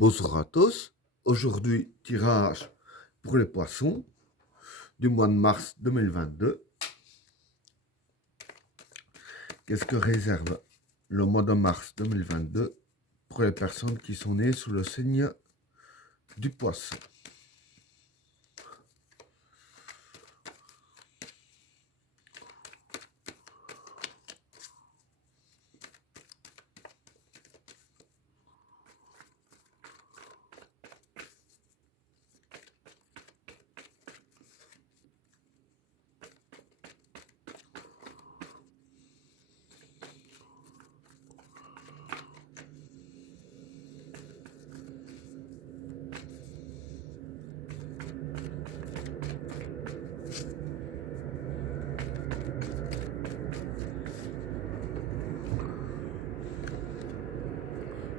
Bonsoir à tous. Aujourd'hui, tirage pour les poissons du mois de mars 2022. Qu'est-ce que réserve le mois de mars 2022 pour les personnes qui sont nées sous le signe du poisson?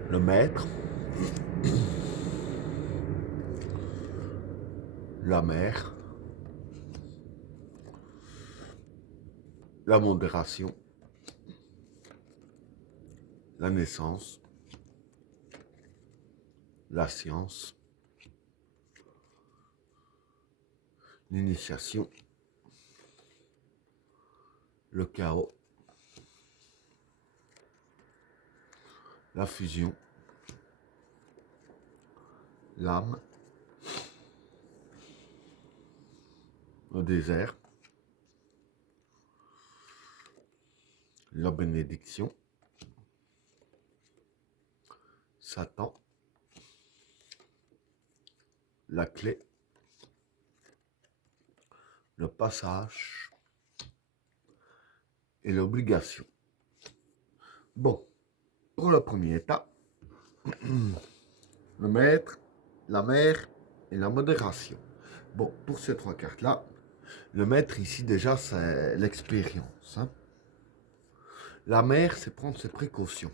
Le maître, la mer, la modération, la naissance, la science, l'initiation, le chaos, la fusion, l'âme, le désert, la bénédiction, Satan, la clé, le passage et l'obligation. Bon, pour le premier état, le maître, la mer et la modération. Bon, pour ces trois cartes-là, le maître ici déjà, c'est l'expérience. La mer, c'est prendre ses précautions.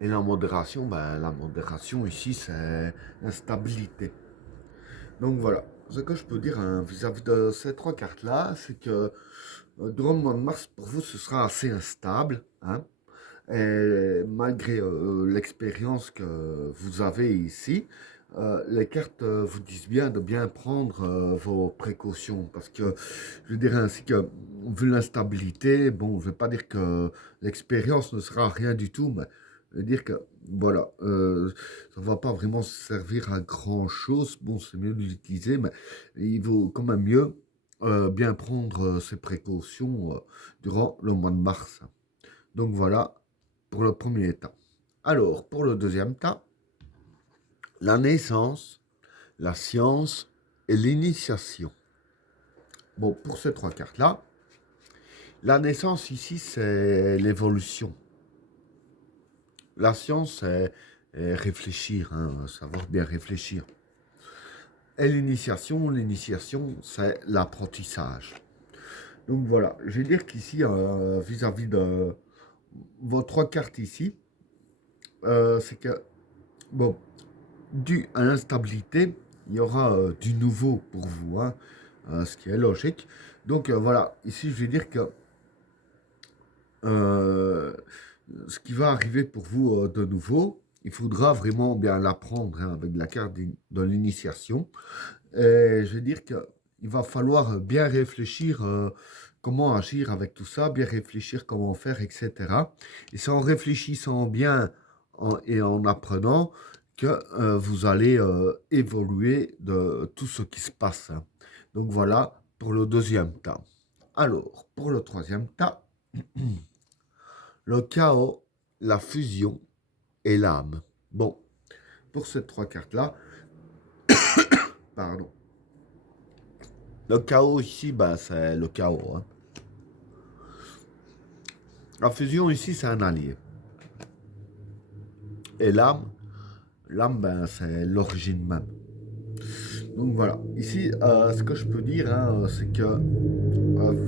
Et la modération, la modération ici, c'est la stabilité. Donc voilà, ce que je peux dire vis-à-vis de ces trois cartes-là, c'est que durant le mois de mars, pour vous, ce sera assez instable. Et malgré l'expérience que vous avez ici, les cartes vous disent bien de bien prendre vos précautions. Parce que je dirais ainsi que, vu l'instabilité, bon, je ne vais pas dire que l'expérience ne sera rien du tout, mais je veux dire que, voilà, ça ne va pas vraiment servir à grand-chose. Bon, c'est mieux de l'utiliser, mais il vaut quand même mieux bien prendre ses précautions durant le mois de mars. Donc voilà pour le premier état. Alors, pour le deuxième tas, la naissance, la science et l'initiation. Bon, pour ces trois cartes-là, la naissance ici, c'est l'évolution. La science, c'est réfléchir, savoir bien réfléchir. Et l'initiation, c'est l'apprentissage. Donc voilà, je vais dire qu'ici, vis-à-vis de vos trois cartes ici, c'est que, bon, dû à l'instabilité, il y aura du nouveau pour vous, ce qui est logique. Donc voilà, ici je vais dire que euh, ce qui va arriver pour vous de nouveau, il faudra vraiment bien l'apprendre avec la carte de l'initiation. Et je vais dire qu'il va falloir bien réfléchir comment agir avec tout ça, bien réfléchir comment faire, etc. Et c'est en réfléchissant bien et en apprenant que vous allez évoluer de tout ce qui se passe. Donc voilà pour le deuxième tas. Alors, pour le troisième tas, le chaos, la fusion et l'âme. Bon, pour ces trois cartes-là, pardon. Le chaos ici, c'est le chaos. La fusion ici, c'est un allié. Et l'âme, c'est l'origine même. Donc voilà, ici, ce que je peux dire, c'est que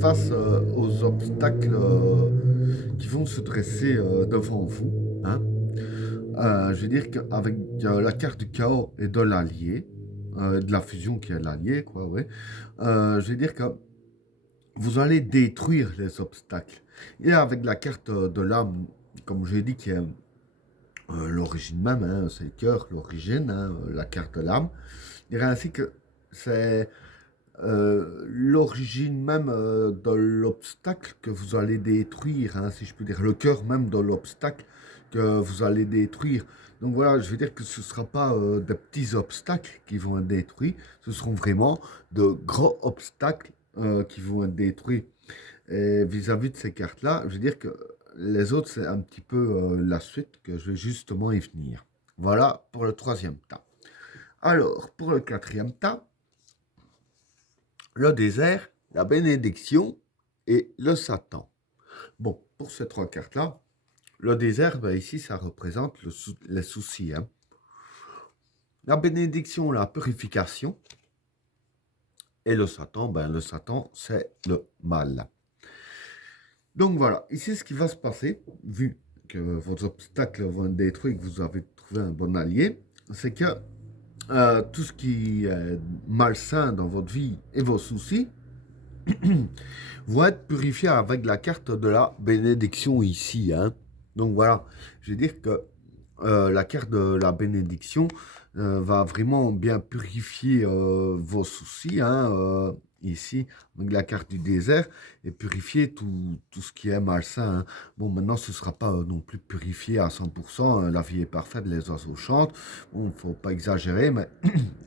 face aux obstacles qui vont se dresser devant vous, je veux dire qu'avec la carte du chaos et de l'allié, de la fusion qui est l'allié, quoi, ouais, je veux dire que vous allez détruire les obstacles. Et avec la carte de l'âme, comme j'ai dit, qui est le l'origine même, hein, c'est le cœur, l'origine, hein, la carte de l'âme. Je dirais ainsi que c'est l'origine même de l'obstacle que vous allez détruire, hein, si je peux dire, le cœur même de l'obstacle que vous allez détruire. Donc voilà, je veux dire que ce ne sera pas des petits obstacles qui vont être détruits, ce seront vraiment de gros obstacles qui vont être détruits. Et vis-à-vis de ces cartes-là, je veux dire que les autres, c'est un petit peu la suite que je vais justement y venir. Voilà pour le troisième tas. Alors, pour le quatrième tas, le désert, la bénédiction et le Satan. Bon, pour ces trois cartes-là, le désert, ben ici, ça représente les soucis. Hein. La bénédiction, la purification. Et le Satan, c'est le mal. Donc voilà, ici, ce qui va se passer, vu que vos obstacles vont être détruits, que vous avez trouvé un bon allié, c'est que tout ce qui est malsain dans votre vie et vos soucis vont être purifiés avec la carte de la bénédiction ici. Hein. Donc voilà, je veux dire que la carte de la bénédiction va vraiment bien purifier vos soucis, hein, ici, avec la carte du désert, et purifier tout ce qui est malsain. Hein. Bon, maintenant, ce ne sera pas non plus purifié à 100%, la vie est parfaite, les oiseaux chantent, bon, il ne faut pas exagérer, mais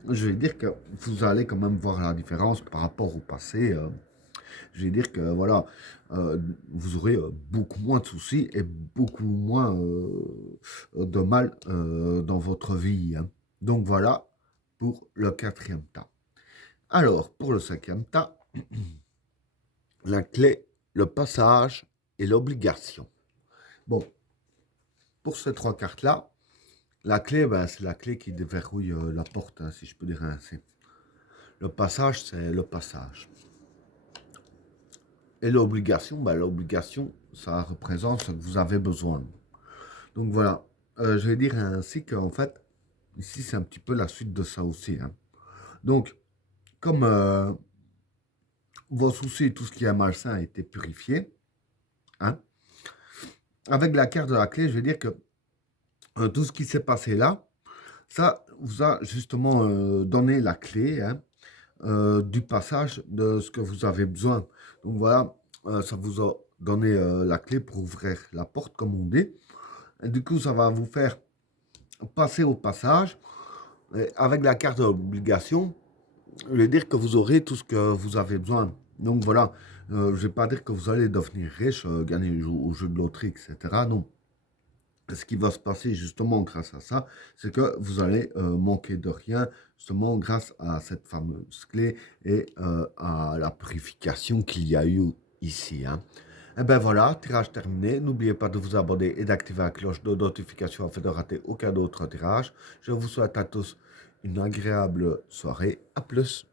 je vais dire que vous allez quand même voir la différence par rapport au passé. Je vais dire que voilà, vous aurez beaucoup moins de soucis et beaucoup moins de mal dans votre vie. Hein. Donc voilà pour le quatrième tas. Alors, pour le cinquième tas, la clé, le passage et l'obligation. Bon, pour ces trois cartes-là, la clé, ben, c'est la clé qui déverrouille la porte, hein, si je peux dire ainsi. Le passage, c'est le passage. Et l'obligation, ben, l'obligation, ça représente ce que vous avez besoin. Donc voilà, je vais dire ainsi qu'en fait, ici c'est un petit peu la suite de ça aussi. Hein. Donc, comme vos soucis et tout ce qui est malsain a été purifié, hein, avec la carte de la clé, je vais dire que tout ce qui s'est passé là, ça vous a justement donné la clé, hein, du passage de ce que vous avez besoin. Donc voilà, ça vous a donné la clé pour ouvrir la porte, comme on dit. Et du coup, ça va vous faire passer au passage. Et avec la carte d'obligation, je vais dire que vous aurez tout ce que vous avez besoin. Donc voilà, je ne vais pas dire que vous allez devenir riche, gagner au jeu de loterie, etc. Non. Ce qui va se passer justement grâce à ça, c'est que vous allez manquer de rien, justement grâce à cette fameuse clé et à la purification qu'il y a eu ici. Hein. Et ben voilà, tirage terminé. N'oubliez pas de vous abonner et d'activer la cloche de notification afin de rater aucun autre tirage. Je vous souhaite à tous une agréable soirée. À plus.